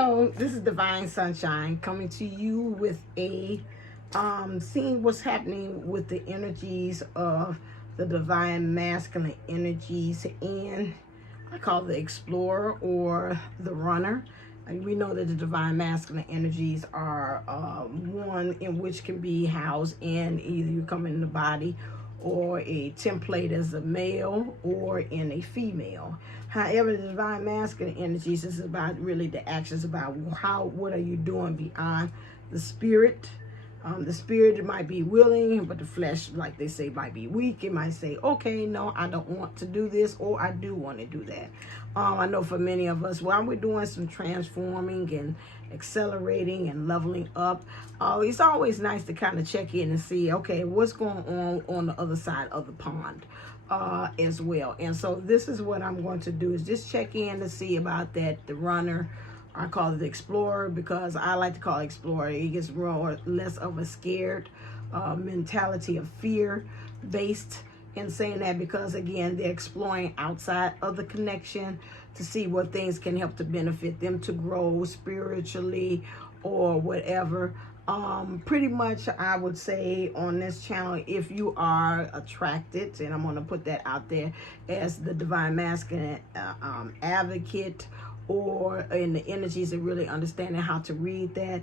Hello, this is Divine Sunshine coming to you with a seeing what's happening with the energies of the divine masculine energies, and I call the explorer or the runner. We know that the divine masculine energies are one in which can be housed in either you come in the body or a template as a male or in a female. However, the divine masculine energies is about really the actions about what are you doing beyond the spirit. The spirit might be willing, but the flesh, like they say, might be weak. It might say, okay, no, I don't want to do this, or I do want to do that. I know for many of us, while we're doing some transforming and accelerating and leveling up, it's always nice to kind of check in and see, okay, what's going on the other side of the pond as well. And so this is what I'm going to do, is just check in to see about that, the runner. I call it the explorer because I like to call it explorer. It gets less of a scared mentality of fear based in saying that, because again, they're exploring outside of the connection to see what things can help to benefit them to grow spiritually or whatever. Pretty much I would say on this channel, if you are attracted, and I'm going to put that out there as the divine masculine advocate, or in the energies of really understanding how to read that,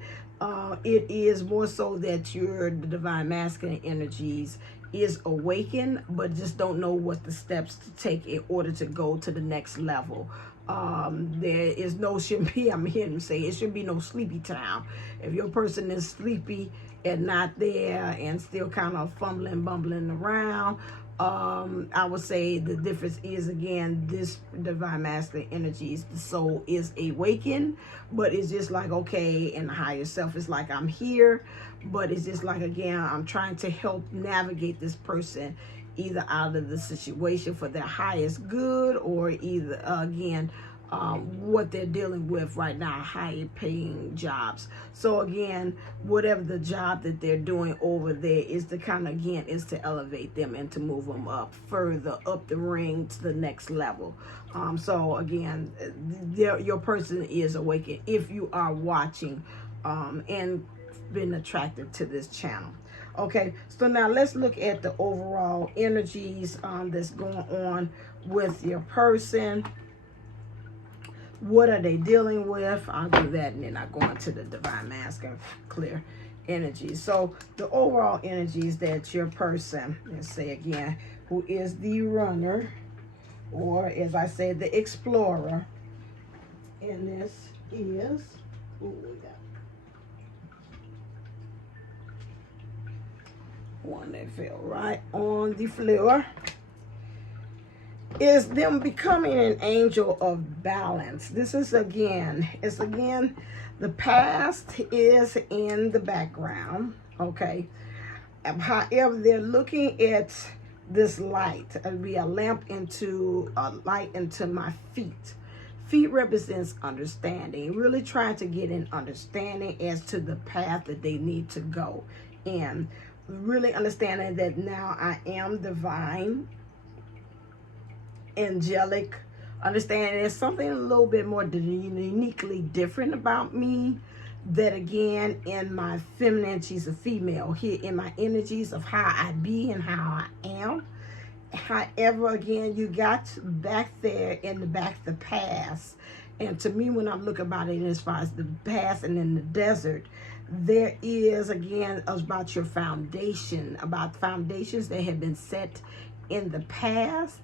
it is more so that the divine masculine energies is awakened, but just don't know what the steps to take in order to go to the next level. There is no, shouldn't be, I'm hearing them say, it should be no sleepy time. If your person is sleepy and not there and still kind of fumbling, bumbling around, I would say the difference is, again, this divine masculine energies, the soul is awakened, but it's just like, okay, in the higher self, it's like I'm here, but it's just like, again, I'm trying to help navigate this person either out of the situation for their highest good, or either, again, what they're dealing with right now, higher paying jobs. So again, whatever the job that they're doing over there is to kind of, again, is to elevate them and to move them up further up the ring to the next level. So again, your person is awakened if you are watching and been attracted to this channel. Okay, so now let's look at the overall energies that's going on with your person. What are they dealing with? I'll do that, and then I go into the divine masculine clear energies. So the overall energies that your person, let's say again, who is the runner, or as I said, the explorer, and this is, we got one that fell right on the floor, is them becoming an angel of balance. This is again, the past is in the background, okay? However, they're looking at this light. It'll be a lamp into a light into my feet. Feet represents understanding, really trying to get an understanding as to the path that they need to go in. Really understanding that now I am divine, angelic, understanding there's something a little bit more uniquely different about me, that again, in my feminine, she's a female, here in my energies of how I be and how I am. However, again, you got back there in the back, the past, and to me, when I look about it as far as the past and in the desert, there is, again, about your foundation, about foundations that have been set in the past,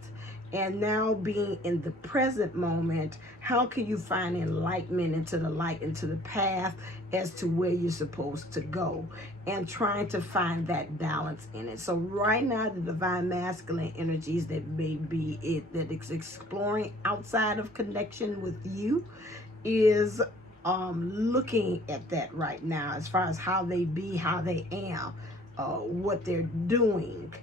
and now being in the present moment, how can you find enlightenment into the light, into the path as to where you're supposed to go, and trying to find that balance in it. So right now, the divine masculine energies that may be it, that is exploring outside of connection with you, is looking at that right now as far as how they be, how they am, what they're doing,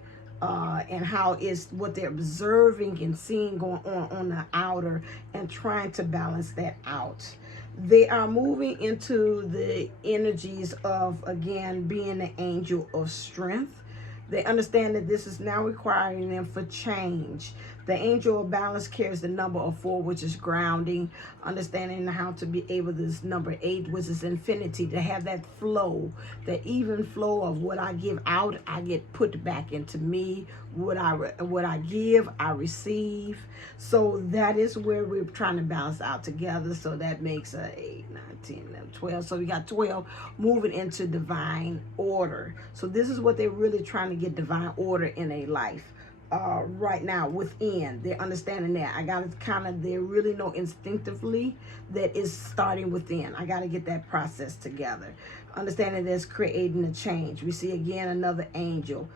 and how is what they're observing and seeing going on the outer, and trying to balance that out. They are moving into the energies of, again, being an angel of strength. They understand that this is now requiring them for change, The angel of balance carries the number of 4, which is grounding, understanding how to be able to this number 8, which is infinity, to have that flow, the even flow of what I give out, I get put back into me. What I give, I receive. So that is where we're trying to balance out together. So that makes 8, 9, 10, 11, 12. So we got 12 moving into divine order. So this is what they're really trying to get, divine order in a life. Right now within, they're understanding that I got to kind of, they really know instinctively that it's starting within. I got to get that process together, understanding that's creating a change. We see again another angel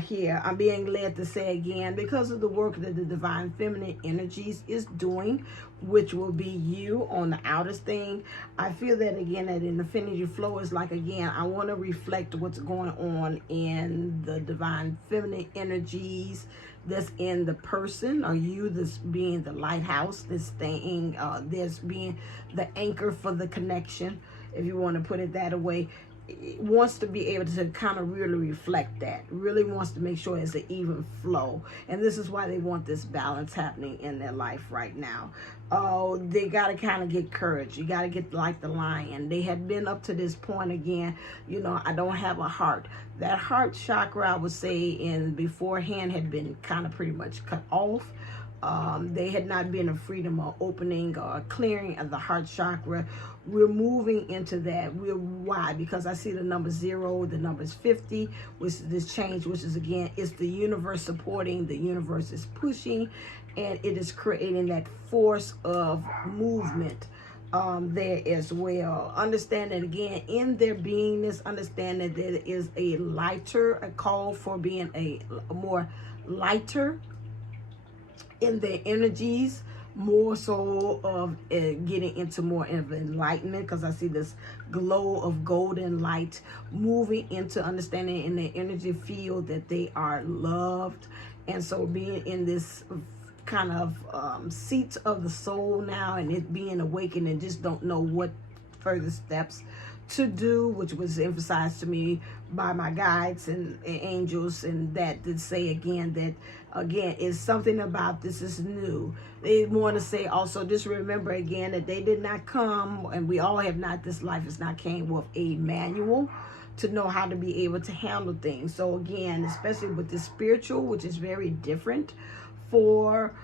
here. I'm being led to say again, because of the work that the divine feminine energies is doing, which will be you on the outer thing. I feel that again, that in infinity flow is like, again, I want to reflect what's going on in the divine feminine energies that's in the person, or you that's being the lighthouse, this thing, this being the anchor for the connection, if you want to put it that way. Wants to be able to kind of really reflect that, really wants to make sure it's an even flow. And this is why they want this balance happening in their life right now. Oh, they got to kind of get courage. You got to get like the lion. They had been up to this point again, you know, I don't have a heart. That heart chakra, I would say, in beforehand had been kind of pretty much cut off. They had not been a freedom or opening or clearing of the heart chakra. We're moving into that. Why? Because I see the number 0, the number is 50, which is this change, which is, again, it's the universe supporting, the universe is pushing, and it is creating that force of movement there as well. Understanding, again, in their beingness, understanding that it is a lighter, a call for being a more lighter in their energies, more so of getting into more of enlightenment, because I see this glow of golden light moving into understanding in their energy field that they are loved. And so being in this kind of seat of the soul now, and it being awakened and just don't know what further steps to do, which was emphasized to me by my guides and angels, and that did say again that again is something about this is new. They want to say also, just remember again that they did not come, and we all have not, this life has not came with a manual to know how to be able to handle things. So again, especially with the spiritual, which is very different for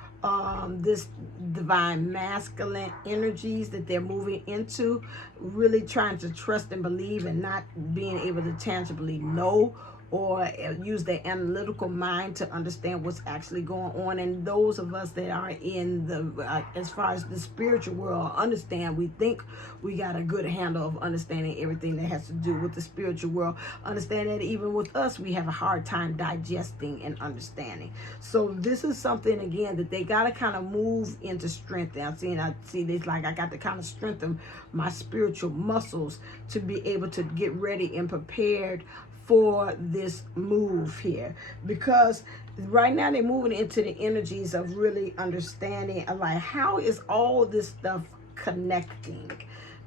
this divine masculine energies that they're moving into, really trying to trust and believe and not being able to tangibly know or use their analytical mind to understand what's actually going on. And those of us that are in the as far as the spiritual world understand, we think we got a good handle of understanding everything that has to do with the spiritual world. Understand that even with us, we have a hard time digesting and understanding. So this is something, again, that they got to kind of move into strength. And I see this, like I got to kind of strengthen my spiritual muscles to be able to get ready and prepared for this move here, because right now they're moving into the energies of really understanding, like, how is all this stuff connecting?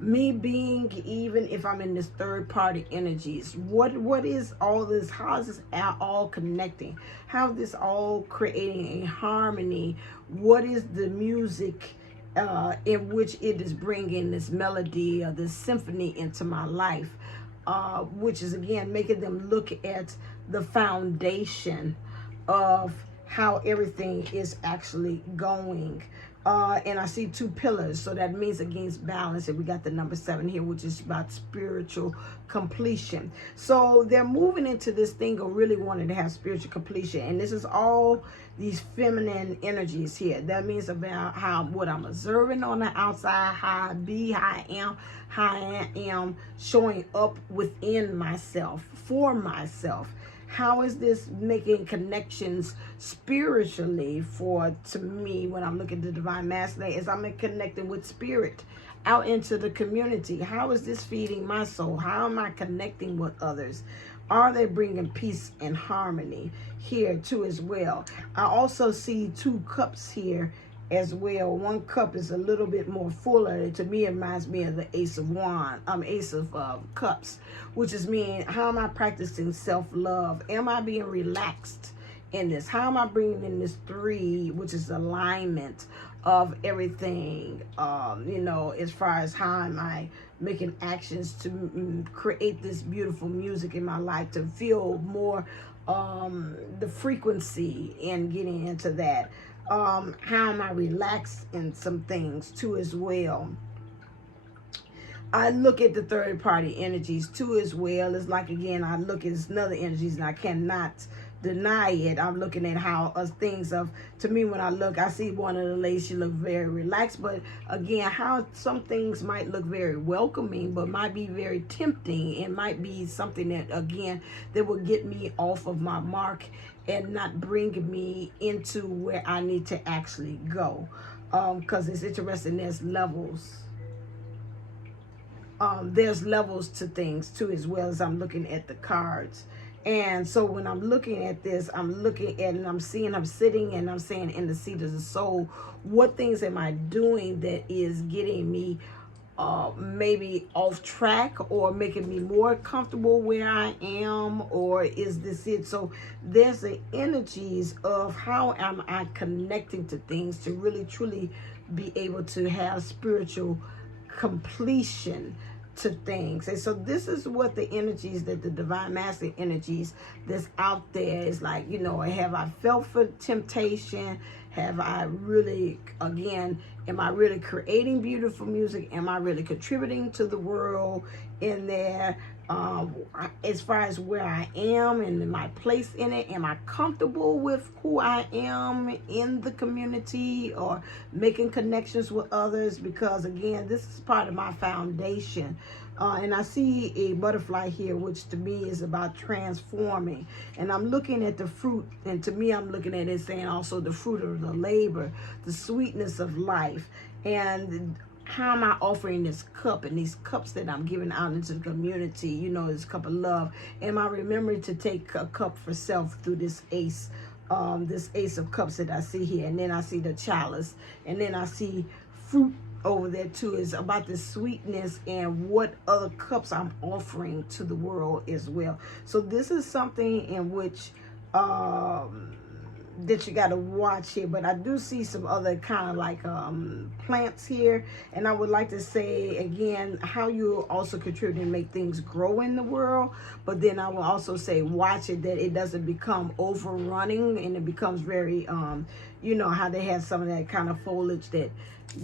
Me being, even if I'm in this third party energies, what is all this? How is this all connecting? How is this all creating a harmony? What is the music in which it is bringing this melody or this symphony into my life? Which is, again, making them look at the foundation of how everything is actually going. And I see 2 pillars, so that means against balance. And we got the number 7 here, which is about spiritual completion. So they're moving into this thing of really wanting to have spiritual completion. And this is all these feminine energies here. That means about how, what I'm observing on the outside, how I be, how I am showing up within myself, for myself. How is this making connections spiritually to me when I'm looking at the divine masculine? Is I'm connecting with spirit out into the community? How is this feeding my soul? How am I connecting with others? Are they bringing peace and harmony here too as well? I also see 2 cups here as well. 1 cup is a little bit more fuller. To me, it reminds me of the Ace of Cups, which is mean, how am I practicing self-love? Am I being relaxed in this? How am I bringing in this 3, which is alignment of everything, you know, as far as how am I making actions to create this beautiful music in my life, to feel more the frequency and getting into that. How am I relaxed in some things too as well. I look at the third party energies too as well. It's like, again, I look at another energies and I cannot deny it. I'm looking at how things of, to me, when I look, I see one of the ladies, she look very relaxed, but again, how some things might look very welcoming, but might be very tempting. It might be something that, again, that will get me off of my mark and not bring me into where I need to actually go. Because it's interesting, there's levels. There's levels to things too, as well as I'm looking at the cards. And so when I'm looking at this, I'm looking at, and I'm seeing, I'm sitting and I'm saying in the seat of the soul, what things am I doing that is getting me maybe off track or making me more comfortable where I am, or is this it? So there's the energies of how am I connecting to things to really truly be able to have spiritual completion to things. And so this is what the energies that the divine masculine energies that's out there is like, you know, have I felt for temptation? Have I really, again, am I really creating beautiful music? Am I really contributing to the world in there? As far as where I am and my place in it, am I comfortable with who I am in the community or making connections with others? Because again, this is part of my foundation. And I see a butterfly here, which to me is about transforming. And I'm looking at the fruit, and to me, I'm looking at it saying also the fruit of the labor, the sweetness of life. And how am I offering this cup and these cups that I'm giving out into the community, you know, this cup of love? Am I remembering to take a cup for self through this ace of cups that I see here? And then I see the chalice, and then I see fruit over there too. Is about the sweetness and what other cups I'm offering to the world as well. So this is something in which that you got to watch here, but I do see some other kind of like plants here, and I would like to say again how you also contribute and make things grow in the world. But then I will also say watch it that it doesn't become overrunning and it becomes very you know how they have some of that kind of foliage that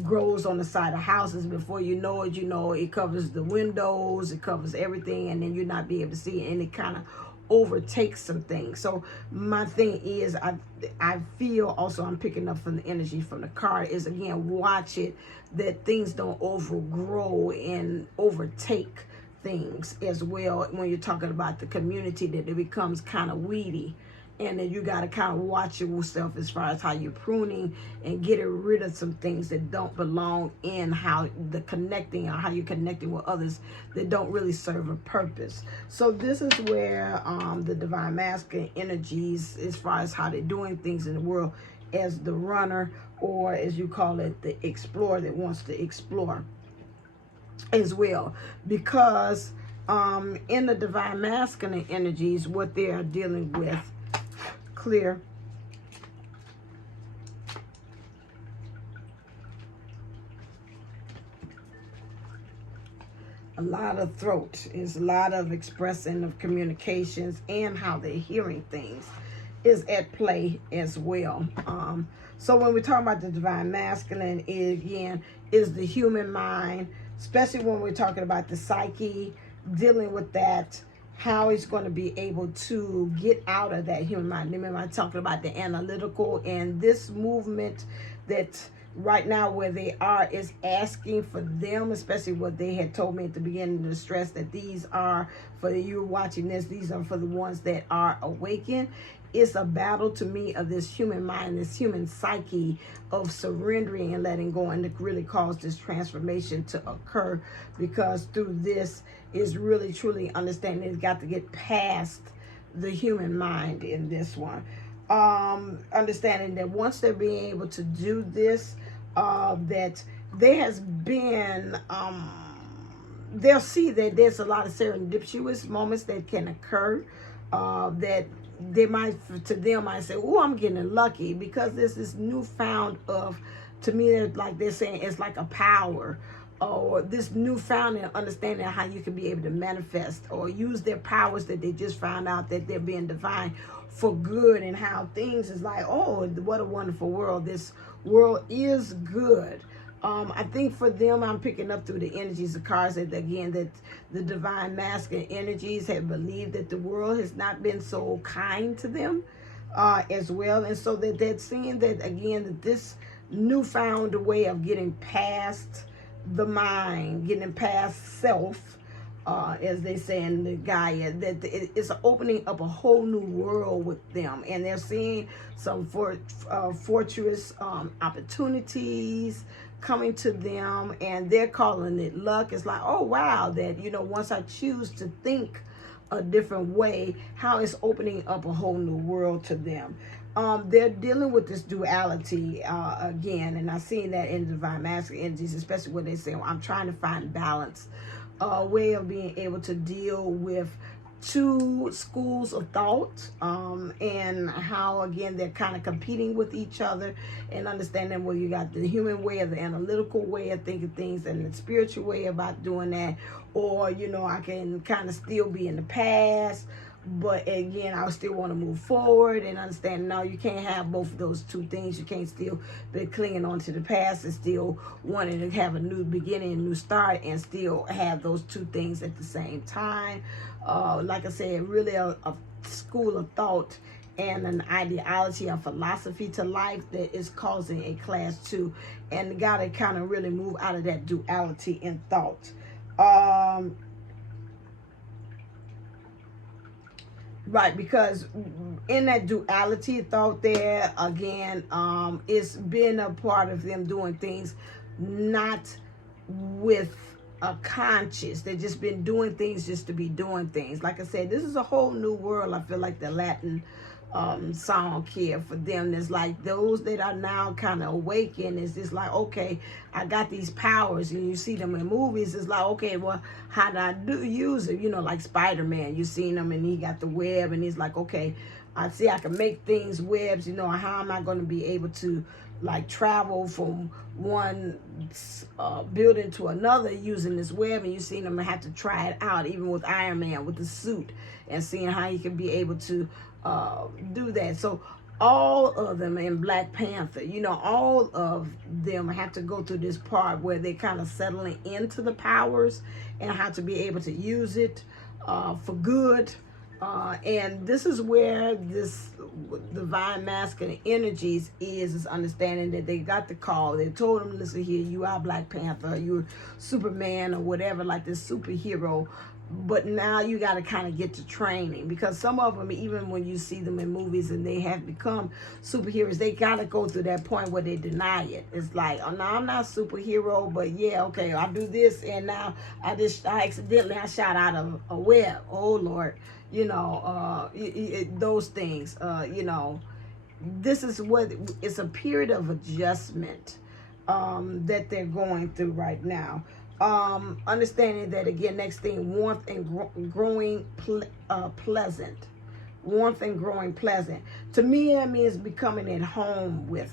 grows on the side of houses. Before you know it, you know, it covers the windows, it covers everything, and then you're not be able to see it, and it kind of overtakes some things. So my thing is I feel also I'm picking up from the energy from the card is again watch it that things don't overgrow and overtake things as well when you're talking about the community, that it becomes kind of weedy. And then you got to kind of watch yourself as far as how you're pruning and getting rid of some things that don't belong in how the connecting or how you're connecting with others that don't really serve a purpose. So this is where the divine masculine energies, as far as how they're doing things in the world, as the runner, or as you call it, the explorer that wants to explore as well. Because in the divine masculine energies, what they are dealing with, clear, a lot of throat is a lot of expressing of communications and how they're hearing things is at play as well. So when we talk about the divine masculine, it again is the human mind, especially when we're talking about the psyche, dealing with that, how he's going to be able to get out of that human mind. Remember, I'm talking about the analytical, and this movement that right now where they are is asking for them, especially what they had told me at the beginning to stress that these are for you watching this, these are for the ones that are awakened. It's a battle to me of this human mind, this human psyche of surrendering and letting go, and to really cause this transformation to occur, because through this is really truly understanding it's got to get past the human mind in this one. Understanding that once they're being able to do this, that there has been, they'll see that there's a lot of serendipitous moments that can occur, that they might, to them, I say, oh, I'm getting lucky, because there's this newfound of, to me, like they're saying, it's like a power, or this newfound understanding how you can be able to manifest or use their powers that they just found out that they're being divine for good, and how things is like, oh, what a wonderful world. This world is good. I think for them, I'm picking up through the energies of cards that, again, that the divine masculine energies have believed that the world has not been so kind to them as well. And so that they're seeing that, again, that this newfound way of getting past the mind, getting past self, as they say in the Gaia, that it's opening up a whole new world with them. And they're seeing some fortuitous opportunities coming to them, and they're calling it luck. It's like, oh wow, that, you know, once I choose to think a different way, how it's opening up a whole new world to them. They're dealing with this duality again, and I've seen that in divine masculine energies, especially when they say, well, I'm trying to find balance, a way of being able to deal with two schools of thought, and how, again, they're kind of competing with each other, and understanding, well, you got the human way, or the analytical way of thinking things, and the spiritual way about doing that. Or, you know, I can kind of still be in the past, but again, I still want to move forward, and understand, no, you can't have both of those two things. You can't still be clinging on to the past and still wanting to have a new beginning, a new start, and still have those two things at the same time. Like I said, really a school of thought and an ideology, a philosophy to life that is causing a clash too, and got to kind of really move out of that duality in thought. Right, because in that duality thought there, again, it's been a part of them doing things not with a conscious. They've just been doing things just to be doing things. Like I said, this is a whole new world. I feel like the Latin song here for them. There's like those that are now kind of awakened. It's just like, okay, I got these powers, and you see them in movies. It's like, okay, well, how do I use it? You know, like Spider-Man, you seen him and he got the web, and he's like, okay, I see I can make things webs. You know, how am I going to be able to like travel from one building to another using this web? And you seen him have to try it out, even with Iron Man with the suit, and seeing how he can be able to do that. So all of them, in Black Panther, you know, all of them have to go through this part where they're kind of settling into the powers and how to be able to use it for good. And this is where this divine masculine energies is understanding that they got the call. They told them, listen here, you are Black Panther, you're Superman, or whatever, like this superhero. But now you got to kind of get to training, because some of them, even when you see them in movies and they have become superheroes, they got to go through that point where they deny it. It's like, oh, no, I'm not a superhero, but yeah, okay, I do this, and now I accidentally shot out of a web. Oh, Lord. You know, those things, you know, this is what, it's a period of adjustment that they're going through right now. Understanding that, again, next thing, warmth and growing pleasant. Warmth and growing pleasant. To me, that means becoming at home with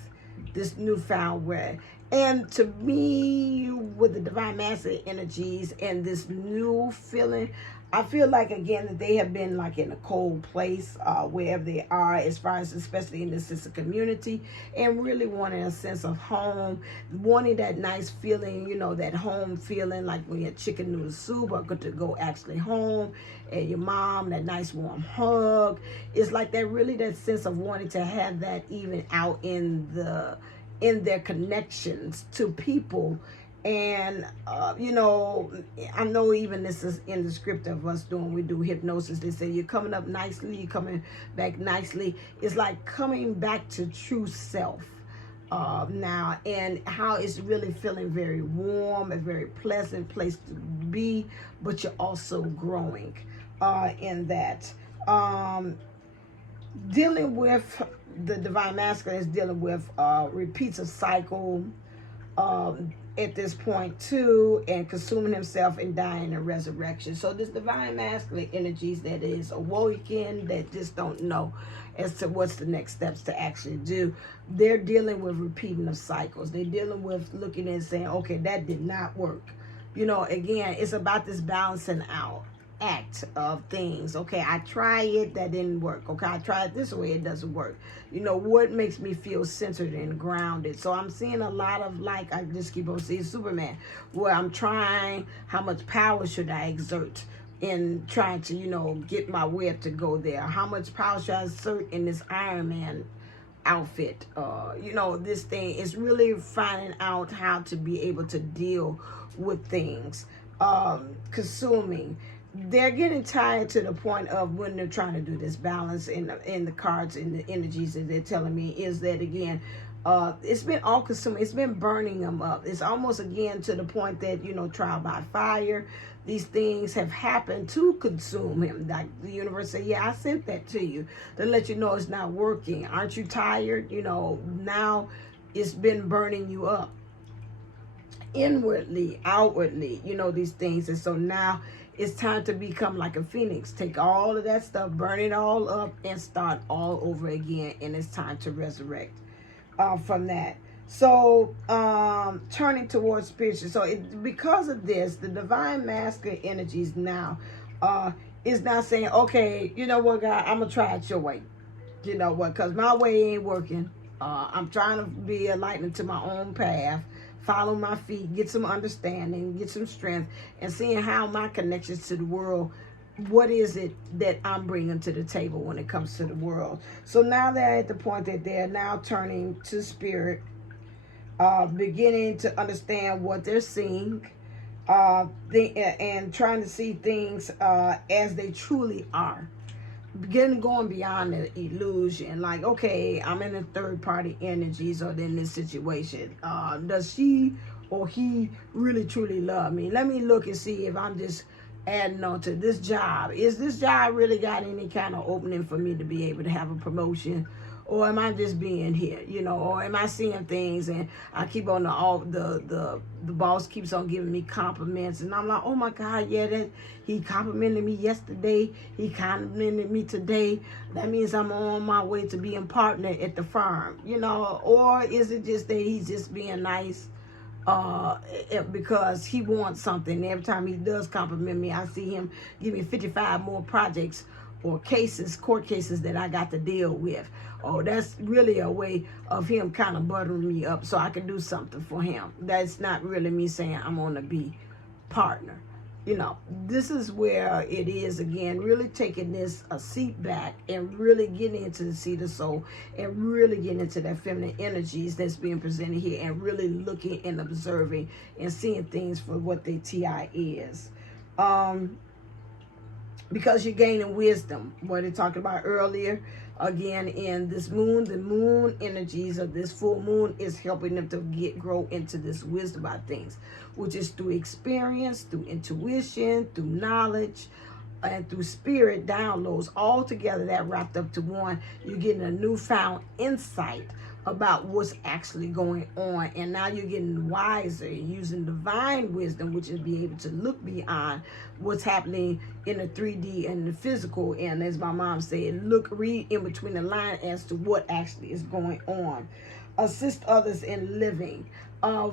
this newfound way. And to me, with the divine masculine energies and this new feeling, I feel like, again, that they have been like in a cold place, wherever they are, as far as especially in the sense of community, and really wanting a sense of home, wanting that nice feeling, you know, that home feeling, like when you had chicken noodle soup, or good to go actually home, and your mom, that nice warm hug. It's like that, really that sense of wanting to have that even out in their connections to people. And you know, I know even this is in the script of us we do hypnosis. They say you're coming up nicely, you're coming back nicely. It's like coming back to true self now, and how it's really feeling very warm, a very pleasant place to be, but you're also growing in that. Dealing with the divine masculine is dealing with repeats of cycle, at this point too, and consuming himself and dying in resurrection. So this divine masculine energies that is awoken, that just don't know as to what's the next steps to actually do. They're dealing with repeating of cycles. They're dealing with looking and saying, okay, that did not work. You know, again, it's about this balancing out act of things. Okay, I try it, that didn't work. Okay, I try it this way, it doesn't work. You know, what makes me feel centered and grounded? So I'm seeing a lot of, like, I just keep on seeing Superman, where I'm trying, how much power should I exert in trying to, you know, get my web to go there? How much power should I exert in this Iron Man outfit? You know, this thing is really finding out how to be able to deal with things. Consuming. They're getting tired to the point of when they're trying to do this balance in the cards and the energies that they're telling me is that, again, it's been all consuming. It's been burning them up. It's almost, again, to the point that, you know, trial by fire. These things have happened to consume him. Like the universe said, yeah, I sent that to you to let you know it's not working. Aren't you tired? You know, now it's been burning you up. Inwardly, outwardly, you know, these things. And so now it's time to become like a phoenix. Take all of that stuff, burn it all up, and start all over again. And it's time to resurrect from that. So turning towards spiritual. So because of this, the divine masculine energies now is now saying, okay, you know what, God, I'm gonna try it your way. You know what? Because my way ain't working. I'm trying to be a lightning to my own path. Follow my feet, get some understanding, get some strength, and seeing how my connections to the world, what is it that I'm bringing to the table when it comes to the world. So now they're at the point that they're now turning to spirit, beginning to understand what they're seeing, and trying to see things as they truly are. Beginning going beyond the illusion, like, okay, I'm in the third party energies or in this situation. Does she or he really truly love me? Let me look and see if I'm just adding on to this job. Is this job really got any kind of opening for me to be able to have a promotion? Or am I just being here, you know? Or am I seeing things and I keep on the boss keeps on giving me compliments and I'm like, oh my God, yeah, that he complimented me yesterday, he complimented me today. That means I'm on my way to being partner at the firm, you know? Or is it just that he's just being nice because he wants something? Every time he does compliment me, I see him give me 55 more projects or cases, court cases that I got to deal with. Oh, that's really a way of him kind of buttering me up so I can do something for him. That's not really me saying I'm going to be partner. You know, this is where it is, again, really taking this a seat back and really getting into the seat of soul and really getting into that feminine energies that's being presented here and really looking and observing and seeing things for what the TI is. Because you're gaining wisdom, what they talked about earlier. Again, in this moon, the moon energies of this full moon is helping them to grow into this wisdom about things, which is through experience, through intuition, through knowledge, and through spirit downloads, all together that wrapped up to one. You're getting a newfound insight about what's actually going on, and now you're getting wiser using divine wisdom, which is being able to look beyond what's happening in the 3D and the physical, and as my mom said, read in between the line as to what actually is going on. Assist others in living.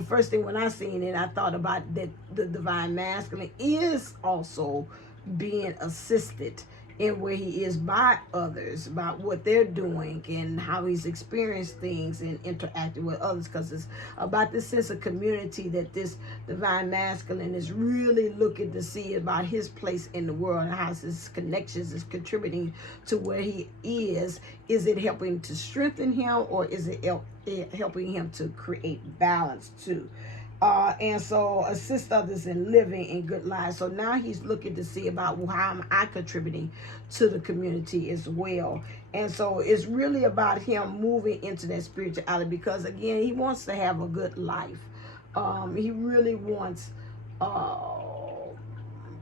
First thing when I seen it, I thought about that the divine masculine is also being assisted in where he is by others, about what they're doing and how he's experienced things and interacting with others, because it's about this sense of community that this divine masculine is really looking to see about his place in the world and how his connections is contributing to where he is. Is it helping to strengthen him, or is it helping him to create balance too? And so assist others in living in good lives. So now he's looking to see about how am I contributing to the community as well. And so it's really about him moving into that spirituality, because again, he wants to have a good life. He really wants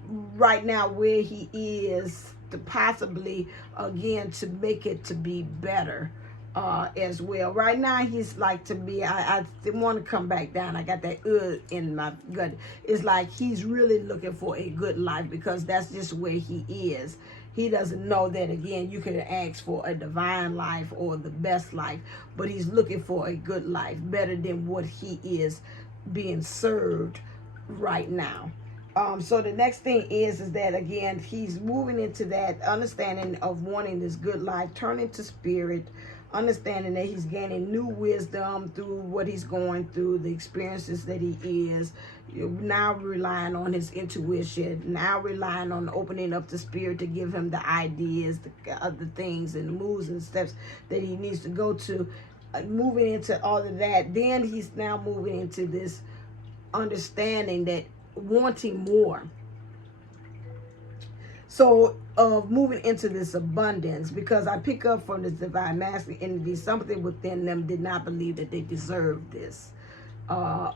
right now where he is to possibly, again, to make it to be better. as well. Right now, he's like to be, I want to come back down. I got that in my gut. It's like he's really looking for a good life, because that's just where he is. He doesn't know that, again, you can ask for a divine life or the best life, but he's looking for a good life, better than what he is being served right now. So the next thing is that, again, he's moving into that understanding of wanting this good life, turning to spirit, understanding that he's gaining new wisdom through what he's going through, the experiences that he is, now relying on his intuition, now relying on opening up the spirit to give him the ideas, the things and the moves and steps that he needs to go to, moving into all of that. Then he's now moving into this understanding that wanting more. So moving into this abundance, because I pick up from this divine masculine energy, something within them did not believe that they deserved this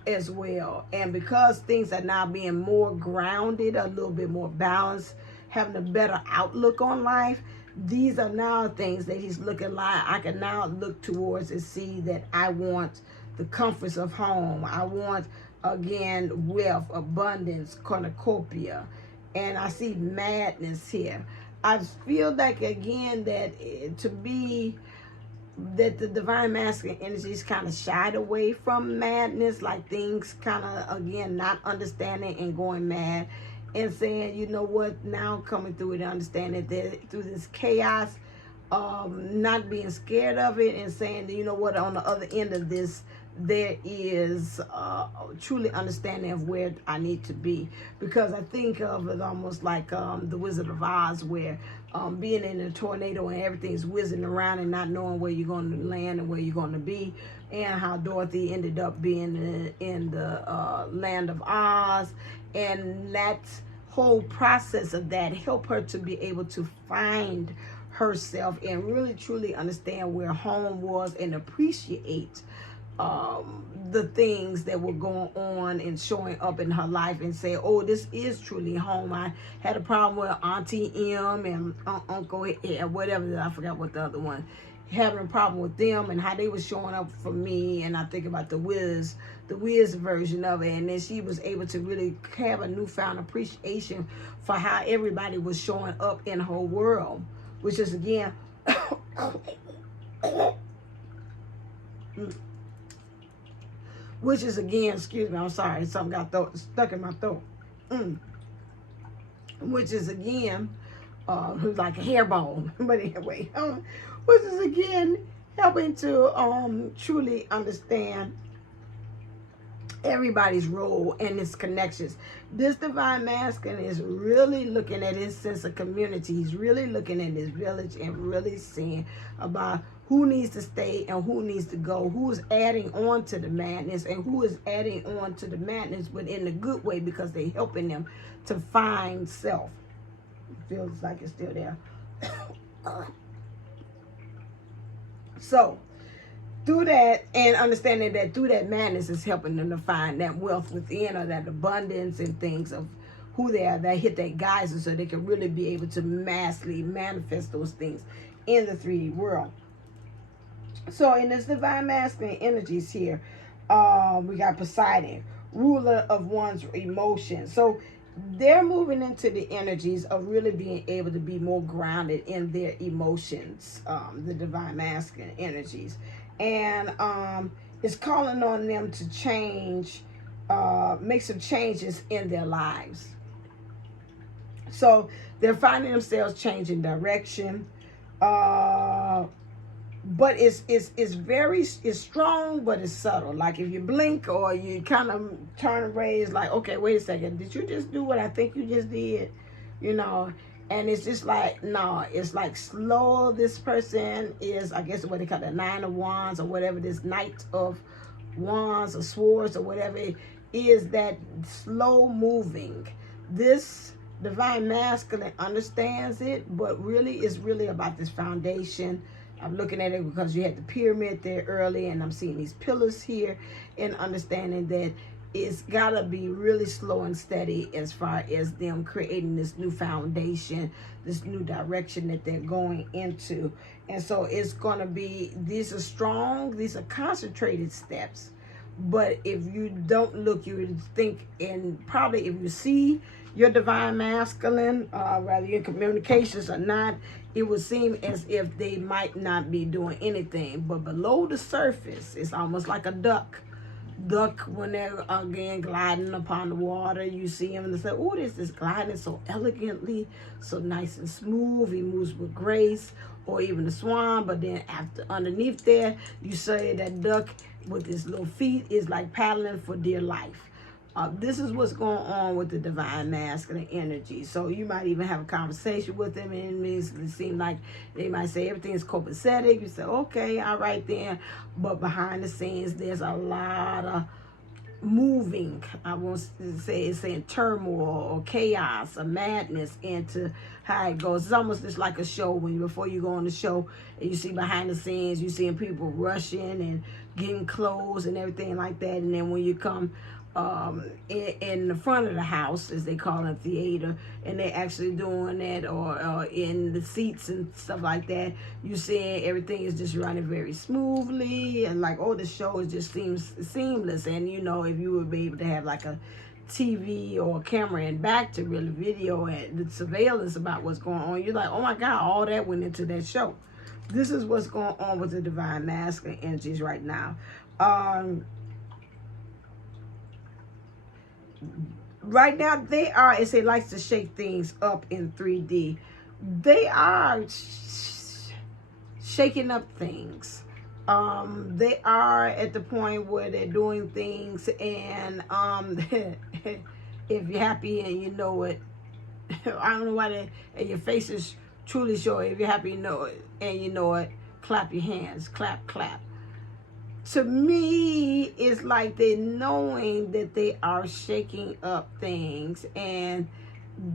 as well. And because things are now being more grounded, a little bit more balanced, having a better outlook on life, these are now things that he's looking like. I can now look towards and see that I want the comforts of home. I want, again, wealth, abundance, cornucopia. And I see madness here. I feel like, again, that to be, that the divine masculine energy is kind of shied away from madness, like things kind of, again, not understanding and going mad, and saying, you know what, now coming through it, understanding that through this chaos, not being scared of it, and saying that, you know what, on the other end of this, there is truly understanding of where I need to be. Because I think of it almost like the Wizard of Oz, where being in a tornado and everything's whizzing around and not knowing where you're going to land and where you're going to be, and how Dorothy ended up being in the land of Oz, and that whole process of that helped her to be able to find herself and really truly understand where home was, and appreciate the things that were going on and showing up in her life, and say, oh, this is truly home. I had a problem with Auntie M and Uncle and whatever, I forgot what the other one, having a problem with them and how they were showing up for me. And I think about the Wiz version of it, and then she was able to really have a newfound appreciation for how everybody was showing up in her world, which is, again, which is, again, excuse me, I'm sorry, something got stuck in my throat. Which is, again, like a hairball, but anyway, which is, again, helping to truly understand everybody's role and its connections. This divine masculine is really looking at his sense of community. He's really looking at his village and really seeing about who needs to stay and who needs to go, who is adding on to the madness and who is adding on to the madness, but in a good way, because they're helping them to find self. It feels like it's still there. So, through that, and understanding that through that madness is helping them to find that wealth within, or that abundance and things of who they are, that hit that geyser, so they can really be able to massively manifest those things in the 3D world. So in this divine masculine energies here, we got Poseidon, ruler of one's emotions. So they're moving into the energies of really being able to be more grounded in their emotions, the divine masculine energies. And it's calling on them to change, make some changes in their lives. So they're finding themselves changing direction. But it's very strong, but it's subtle. Like if you blink or you kind of turn and raise, like, okay, wait a second, did you just do what I think you just did? You know, and it's just like, no, it's like slow. This person is, I guess what they call the 9 of Wands or whatever, this Knight of Wands or Swords or whatever it is, that slow moving. This divine masculine understands it, but really it's really about this foundation. I'm looking at it because you had the pyramid there early, and I'm seeing these pillars here, and understanding that it's got to be really slow and steady as far as them creating this new foundation, this new direction that they're going into. And so it's going to be, these are strong, these are concentrated steps. But if you don't look, you would think, and probably if you see your divine masculine, whether your communications or not, it would seem as if they might not be doing anything. But below the surface, it's almost like a duck. When they're again gliding upon the water, you see him and they say, oh, this is gliding so elegantly, so nice and smooth. He moves with grace. Or even the swan. But then after, underneath there, you say that duck with his little feet is like paddling for dear life. This is what's going on with the divine masculine energy. So you might even have a conversation with them, and it seems like they might say everything is copacetic. You say, okay, all right then. But behind the scenes, there's a lot of moving, I won't say it's saying turmoil or chaos or madness into how it goes. It's almost just like a show when before you go on the show and you see behind the scenes, you seeing people rushing and getting clothes and everything like that. And then when you come in the front of the house, as they call it, theater, and they're actually doing that, or in the seats and stuff like that, you see everything is just running very smoothly, and like, oh, the show is just seems seamless. And you know, if you would be able to have like a TV or a camera and back to really video and the surveillance about what's going on, you're like, oh my God, all that went into that show. This is what's going on with the divine masculine energies right now. Right now, they are, as it likes to shake things up in 3D, they are shaking up things. They are at the point where they're doing things, and if you're happy and you know it, I don't know why and your face is truly sure. If you're happy, you know it, and you know it, clap your hands, clap, clap. To me, it's like they're knowing that they are shaking up things, and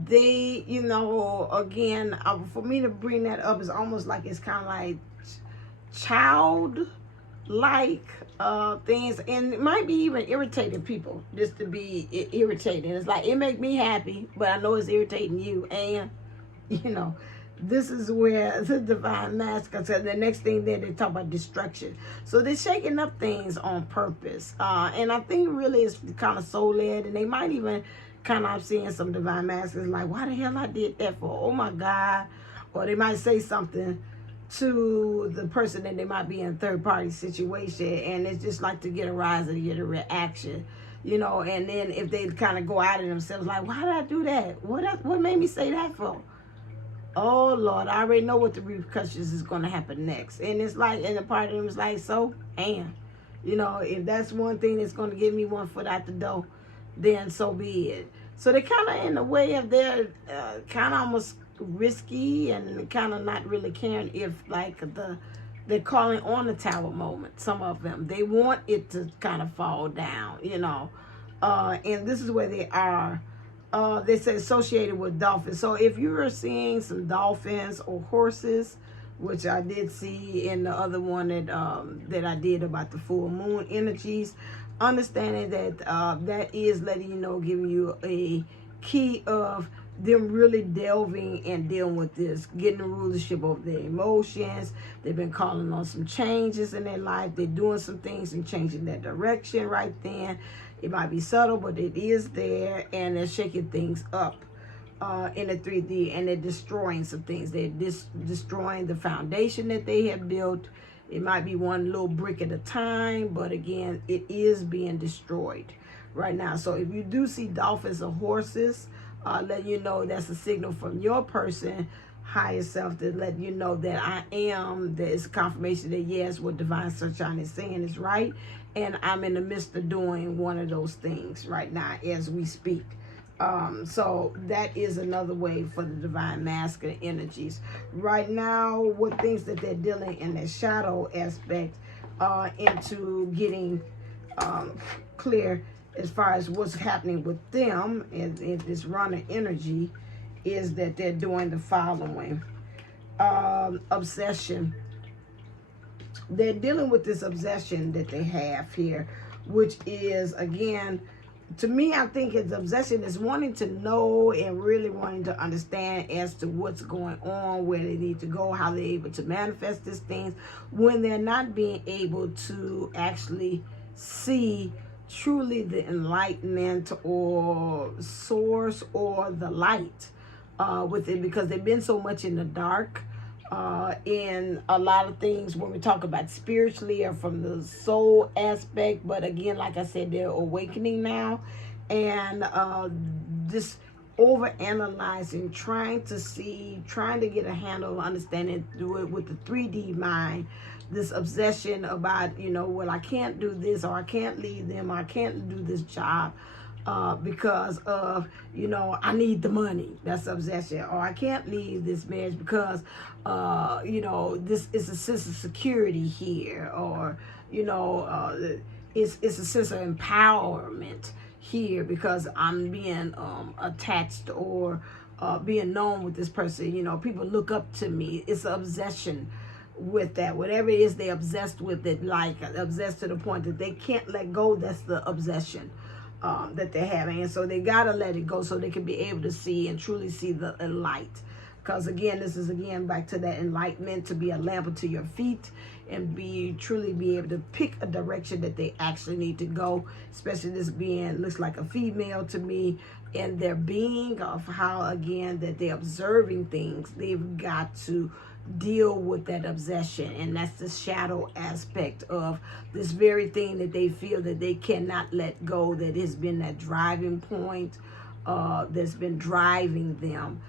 they, you know, again, for me to bring that up is almost like it's kind of like childlike things, and it might be even irritating people just to be irritating. It's like, it make me happy, but I know it's irritating you, and you know. This is where the divine masculine, so the next thing there, they talk about destruction. So they're shaking up things on purpose. And I think really it's kind of soul-led, and they might even kind of, I'm seeing some divine masculines like, why the hell I did that for? Oh my God. Or they might say something to the person that they might be in a third-party situation, and it's just like to get a rise or to get a reaction. You know, and then if they kind of go out of themselves like, why did I do that? What made me say that for? Oh Lord, I already know what the repercussions is going to happen next. And it's like, and the part of them is like, so, and, you know, if that's one thing that's going to give me one foot out the door, then so be it. So they're kind of in the way of their kind of almost risky, and kind of not really caring if like they're calling on the tower moment. Some of them, they want it to kind of fall down, you know. And this is where they are. They say associated with dolphins. So if you are seeing some dolphins or horses, which I did see in the other one that I did about the full moon energies, understanding that that is letting you know, giving you a key of them really delving and dealing with this, getting the rulership of their emotions. They've been calling on some changes in their life. They're doing some things and changing their direction right then. It might be subtle, but it is there, and they're shaking things up in the 3D, and they're destroying some things. They're destroying the foundation that they have built. It might be one little brick at a time, but again, it is being destroyed right now. So if you do see dolphins or horses, let you know that's a signal from your person, higher self, to let you know that I am, that it's a confirmation that yes, what Divine Sunshine is saying is right, and I'm in the midst of doing one of those things right now as we speak. So that is another way for the divine masculine energies. Right now, what things that they're dealing in their shadow aspect into getting clear as far as what's happening with them in this runner energy is that they're doing the following. Obsession. They're dealing with this obsession that they have here, which is, again, to me, I think his obsession is wanting to know and really wanting to understand as to what's going on, where they need to go, how they're able to manifest these things, when they're not being able to actually see truly the enlightenment or source or the light with it, because they've been so much in the dark in a lot of things when we talk about spiritually or from the soul aspect. But again, like I said, they're awakening now, and this over analyzing, trying to see, trying to get a handle, understanding, do it with the 3D mind. This obsession about, well, I can't do this, or I can't leave them, or I can't do this job because of, I need the money. That's obsession. Or I can't leave this marriage because, this is a sense of security here. Or, it's a sense of empowerment here because I'm being attached or being known with this person. People look up to me. It's an obsession with that. Whatever it is, they're obsessed with it, like obsessed to the point that they can't let go. That's the obsession that they're having. And so they gotta let it go so they can be able to see and truly see the light. Because again, this is again back to that enlightenment, to be a lamp unto your feet and truly be able to pick a direction that they actually need to go. Especially this being looks like a female to me, and their being of how again that they're observing things. They've got to deal with that obsession, and that's the shadow aspect of this very thing that they feel that they cannot let go, that has been that driving point that's been driving them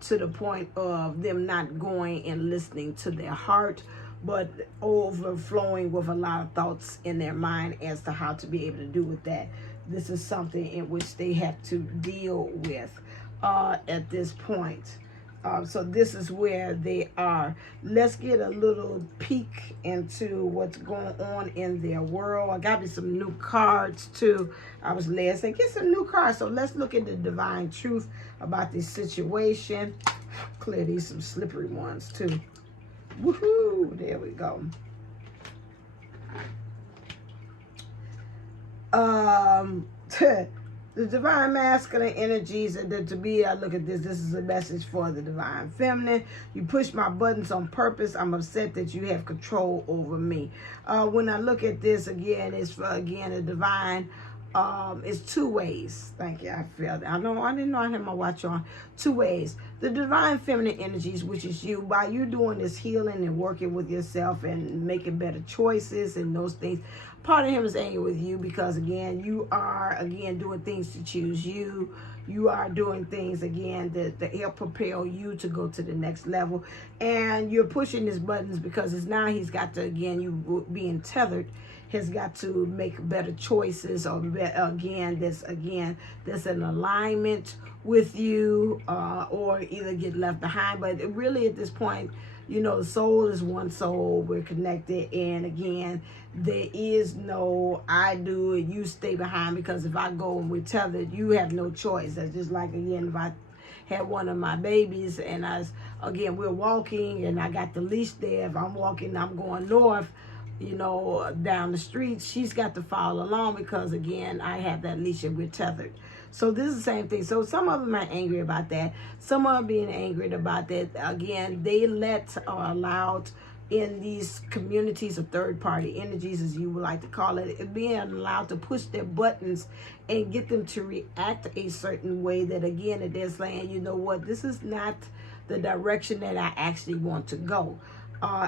to the point of them not going and listening to their heart, but overflowing with a lot of thoughts in their mind as to how to be able to do with that. This is something in which they have to deal with at this point. So this is where they are. Let's get a little peek into what's going on in their world. I got me some new cards too. I was led to say, get some new cards. So let's look at the divine truth about this situation. Clear these some slippery ones too. Woohoo! There we go. The divine masculine energies, and to me, I look at this is a message for the divine feminine. You push my buttons on purpose. I'm upset that you have control over me. When I look at this again, it's for, again, a divine, it's two ways. Thank you. I feel that. I didn't know I had my watch on. Two ways. The divine feminine energies, which is you, by you doing this healing and working with yourself and making better choices and those things. Part of him is angry with you because, again, you are, again, doing things to choose you. You are doing things, again, that help propel you to go to the next level. And you're pushing his buttons because it's now he's got to, again, you being tethered, has got to make better choices, or again, that's an alignment with you, or either get left behind. But really at this point, the soul is one soul. We're connected. And again, there is no I do and you stay behind, because if I go and we're tethered, you have no choice. That's just like, again, if I had one of my babies and we're walking and I got the leash there. If I'm walking, I'm going north, down the street, she's got to follow along because, again, I have that leash and we're tethered. So this is the same thing. So some of them are angry about that. Some are being angry about that. Again, they let or allowed in these communities of third-party energies, as you would like to call it, being allowed to push their buttons and get them to react a certain way that, again, that they're saying, you know what, this is not the direction that I actually want to go.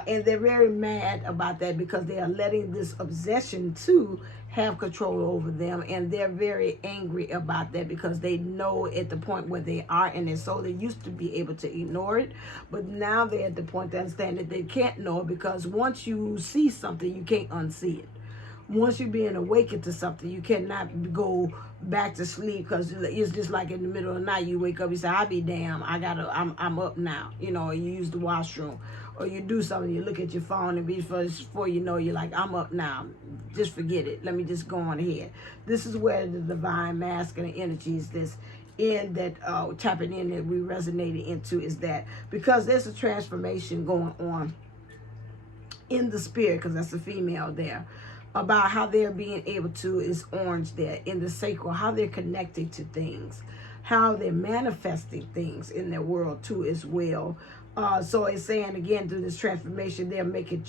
And they're very mad about that because they are letting this obsession to have control over them, and they're very angry about that because they know at the point where they are in their soul, they used to be able to ignore it, but now they're at the point to understand that they can't know it, because once you see something, you can't unsee it. Once you're being awakened to something, you cannot go back to sleep, because it's just like in the middle of the night, you wake up, you say, I'll be damned, I'm up now, or you use the washroom, or you do something, you look at your phone, and before you know, you're like, I'm up now, just forget it, let me just go on ahead. This is where the divine masculine energies, tapping in that we resonated into, is that because there's a transformation going on in the spirit, because that's a female there. about how they're being able to, is orange there in the sacral, how they're connecting to things, how they're manifesting things in their world too as well. So it's saying again, through this transformation, they're making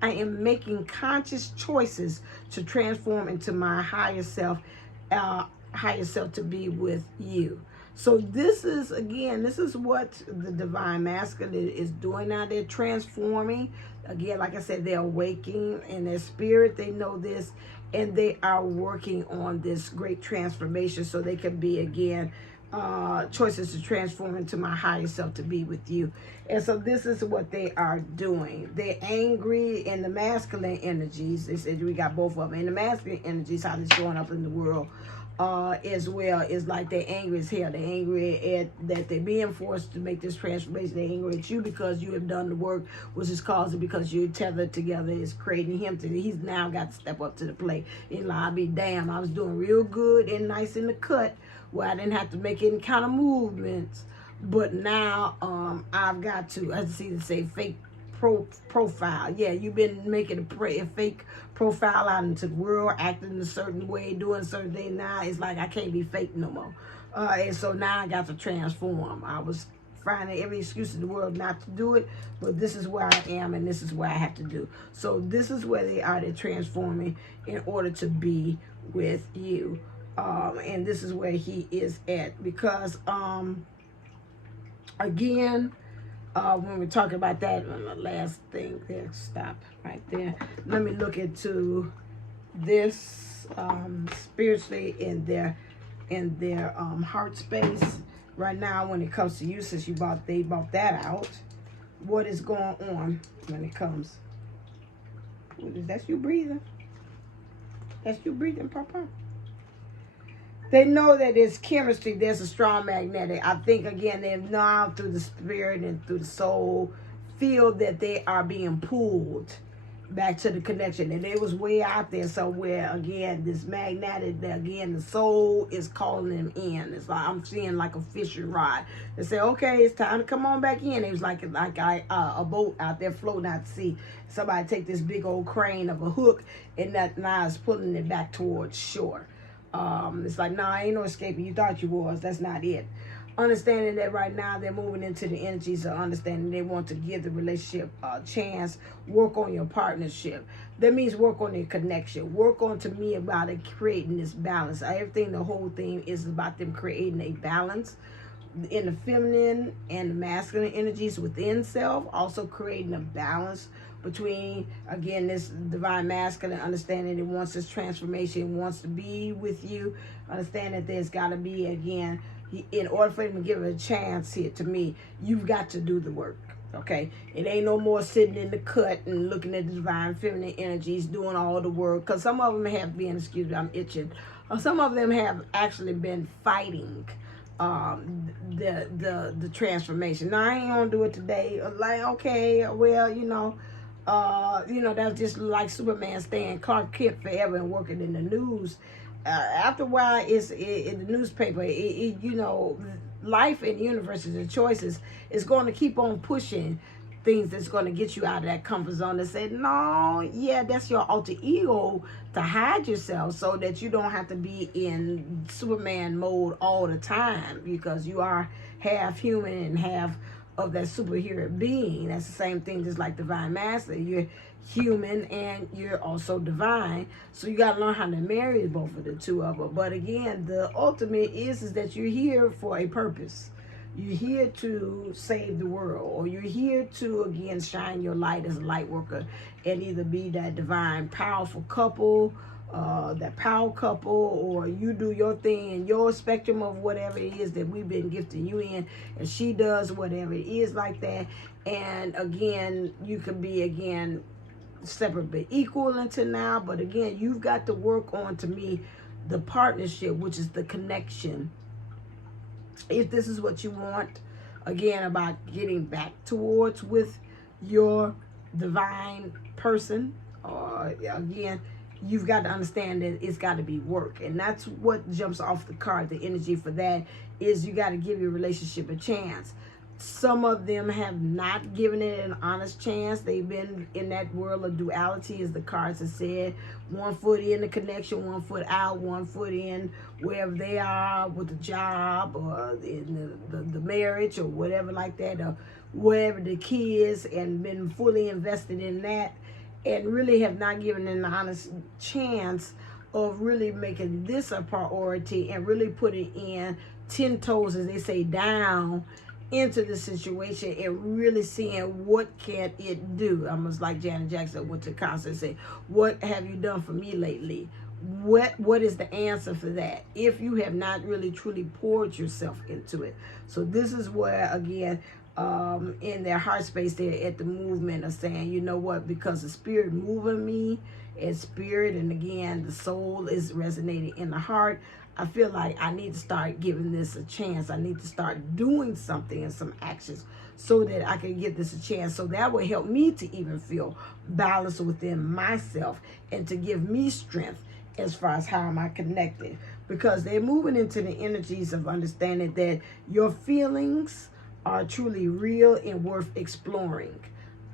I am making conscious choices to transform into my higher self to be with you. So this is, again, this is what the divine masculine is doing now. They're transforming. Again, like I said, they're awakening in their spirit. They know this, and they are working on this great transformation so they can be, again, choices to transform into my higher self to be with you. And so this is what they are doing. They're angry in the masculine energies. They said we got both of them. In the masculine energies, how they're showing up in the world as well, is like they're angry as hell. They're angry at that they're being forced to make this transformation. They're angry at you because you have done the work, which is causing, because you're tethered together, is creating him to, he's now got to step up to the plate. He's like, I'll be damned, I was doing real good and nice in the cut where I didn't have to make any kind of movements, but now I've got to, I see to say fake profile. Yeah, you've been making a fake profile out into the world, acting a certain way, doing certain things. Now it's like I can't be fake no more. And so now I got to transform. I was finding every excuse in the world not to do it, but this is where I am and this is what I have to do. So this is where they are. They're transforming in order to be with you. And this is where he is at, because again, when we're talking about that, the last thing there, stop right there. Let me look into this spiritually in their heart space right now. When it comes to you, since they bought that out, what is going on when it comes? That's you breathing. That's you breathing, Papa. They know that there's chemistry, there's a strong magnetic. I think, again, they've now, through the spirit and through the soul, feel that they are being pulled back to the connection. And they was way out there somewhere. Again, this magnetic, again, the soul is calling them in. It's like, I'm seeing like a fishing rod. They say, okay, it's time to come on back in. It was like a boat out there floating out to sea. Somebody take this big old crane of a hook, and that now is pulling it back towards shore. It's like, nah, ain't no escaping. You thought you was. That's not it. Understanding that right now they're moving into the energies of understanding they want to give the relationship a chance. Work on your partnership. That means work on your connection. Work on, to me, about it, creating this balance. Everything, the whole thing is about them creating a balance in the feminine and the masculine energies within self. Also creating a balance between, again, this divine masculine, understanding it wants this transformation, wants to be with you. Understand that there's got to be, again, in order for him to give it a chance here, to me, you've got to do the work. Okay, it ain't no more sitting in the cut and looking at the divine feminine energies doing all the work, because some of them have been, excuse me, I'm itching, some of them have actually been fighting the transformation. Now, I ain't gonna do it today. Like, okay, well, that's just like Superman staying Clark Kent forever and working in the news. After a while, it's in the newspaper. Life and the universe is the choices. It's going to keep on pushing things that's going to get you out of that comfort zone. That say, no, yeah, that's your alter ego to hide yourself so that you don't have to be in Superman mode all the time, because you are half human and half of that superhero being. That's the same thing, just like divine master. You're human and you're also divine, so you got to learn how to marry both of the two of them. But again, the ultimate is that you're here for a purpose. You're here to save the world, or you're here to, again, shine your light as a light worker and either be that divine powerful couple, that power couple, or you do your thing in your spectrum of whatever it is that we've been gifting you in, and she does whatever it is like that. And again, you can be, again, separate but equal until now. But again, you've got to work on, to me, the partnership, which is the connection. If this is what you want, again, about getting back towards with your divine person, or again, you've got to understand that it's got to be work. And that's what jumps off the card. The energy for that is you got to give your relationship a chance. Some of them have not given it an honest chance. They've been in that world of duality, as the cards have said. 1 foot in the connection, 1 foot out, 1 foot in wherever they are with the job or in the marriage or whatever like that, or wherever the kids, and been fully invested in that, and really have not given an honest chance of really making this a priority and really putting in 10 toes, as they say, down into the situation and really seeing what can it do. Almost like Janet Jackson went to concert and said, what have you done for me lately? What is the answer for that if you have not really truly poured yourself into it? So this is where, again, in their heart space, they're at the movement of saying, you know what, because the spirit moving me, and spirit, and again, the soul is resonating in the heart, I feel like I need to start giving this a chance. I need to start doing something and some actions so that I can give this a chance. So that will help me to even feel balance within myself and to give me strength as far as how am I connected. Because they're moving into the energies of understanding that your feelings are truly real and worth exploring.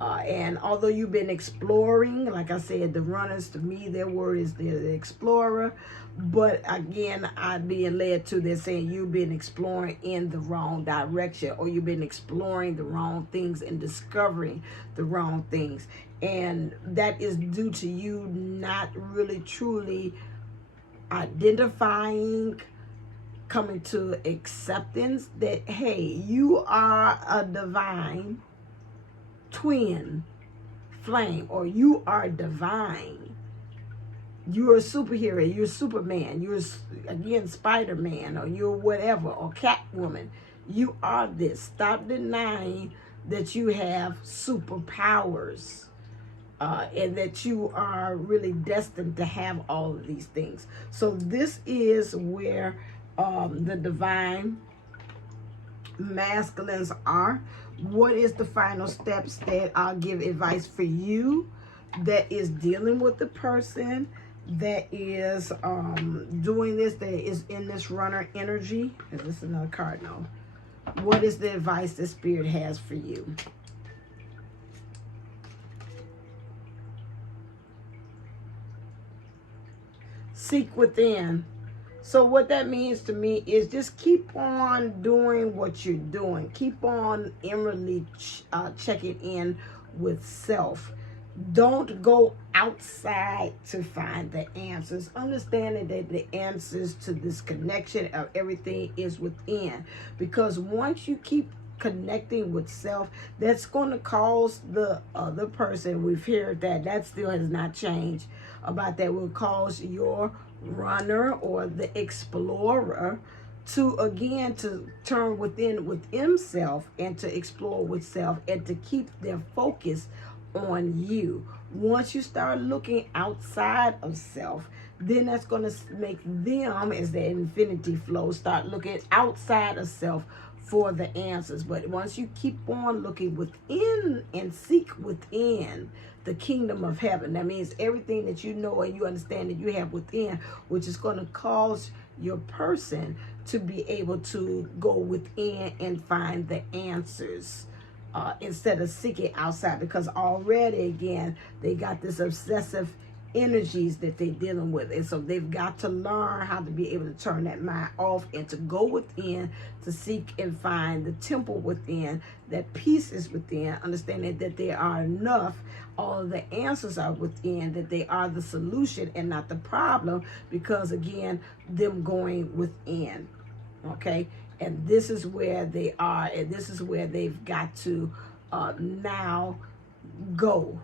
And although you've been exploring, like I said, the runners, to me, their word is the explorer. But again, I'm being led to, they're saying you've been exploring in the wrong direction, or you've been exploring the wrong things and discovering the wrong things. And that is due to you not really truly identifying, coming to acceptance that, hey, you are a divine twin flame, or you are divine. You're a superhero, you're Superman, you're, again, Spider-Man, or you're whatever, or Catwoman. You are this. Stop denying that you have superpowers, and that you are really destined to have all of these things. So this is where the divine masculines are. What is the final steps that I'll give advice for you that is dealing with the person that is doing this, that is in this runner energy? Is this another card? No. What is the advice the spirit has for you? Seek within. So what that means to me is just keep on doing what you're doing. Keep on inwardly checking in with self. Don't go outside to find the answers. Understanding that the answers to this connection of everything is within. Because once you keep connecting with self, that's going to cause the other person, we've heard that still has not changed, about that will cause your runner or the explorer to, again, to turn within himself and to explore with self and to keep their focus on you. Once you start looking outside of self, then that's going to make them, as the infinity flow, start looking outside of self for the answers. But once you keep on looking within and seek within the kingdom of heaven, that means everything that you know and you understand that you have within, which is going to cause your person to be able to go within and find the answers, instead of seeking outside. Because already, again, they got this obsessive energies that they're dealing with, and so they've got to learn how to be able to turn that mind off and to go within, to seek and find the temple within, that peace is within, understanding that there are enough, all of the answers are within, that they are the solution and not the problem, because again, them going within. Okay, and this is where they are, and this is where they've got to now go,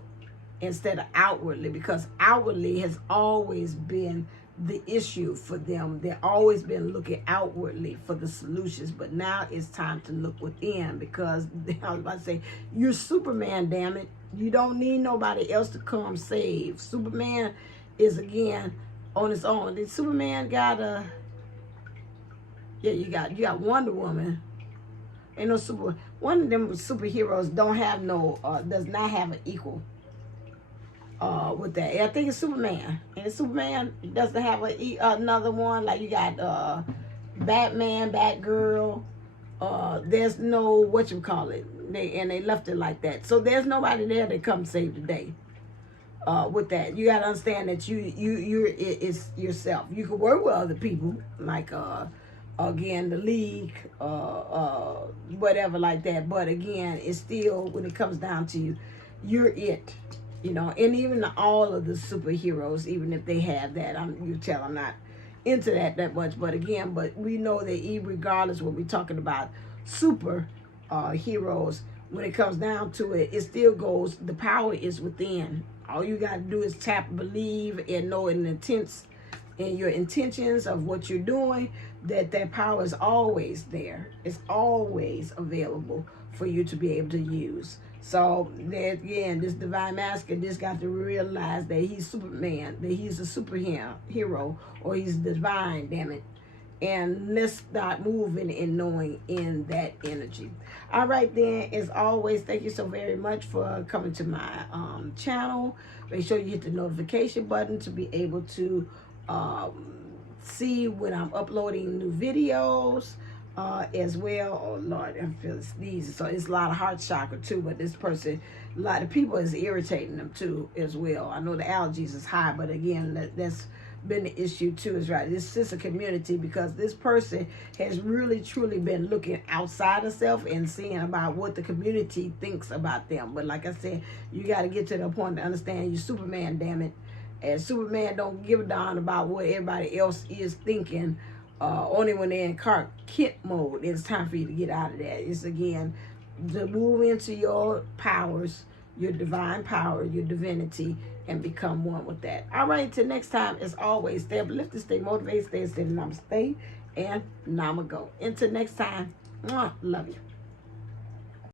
instead of outwardly, because outwardly has always been the issue for them. They've always been looking outwardly for the solutions, but now it's time to look within, because I was about to say, you're Superman, damn it. You don't need nobody else to come save. Superman is, again, on his own. Did Superman got a... Yeah, you got Wonder Woman. Ain't no super... One of them superheroes don't have no... does not have an equal with that. I think it's Superman. And Superman doesn't have another one. Like you got Batman, Batgirl, there's no, what you call it, they left it like that. So there's nobody there to come save the day. With that, you got to understand that it's yourself. You can work with other people, like again, the league, whatever like that. But again, it's still, when it comes down to you, you're it. You know, and even all of the superheroes, even if they have that, I'm not into that much. But again, but we know that regardless what we're talking about, super heroes, when it comes down to it, it still goes, the power is within. All you got to do is tap, believe, and know in your intentions of what you're doing, that power is always there. It's always available for you to be able to use. So again, this divine masculine just got to realize that he's Superman, that he's a superhero, or he's divine, damn it. And let's start moving and knowing in that energy. All right, then, as always, thank you so very much for coming to my channel. Make sure you hit the notification button to be able to see when I'm uploading new videos as well. Oh, Lord, I feel sneezing. So it's a lot of heart chakra, too. But this person, a lot of people is irritating them, too, as well. I know the allergies is high, but again, that's been the issue too. Is right, this is a community, because this person has really truly been looking outside of self and seeing about what the community thinks about them. But like I said, you got to get to the point to understand you're Superman, damn it. And Superman don't give a darn about what everybody else is thinking. Only when they're in Clark Kent mode, it's time for you to get out of that. It's again to move into your powers, your divine power, your divinity, and become one with that. All right, till next time, as always, stay uplifted, stay motivated, stay steady, namaste, and namago. Until next time, love you.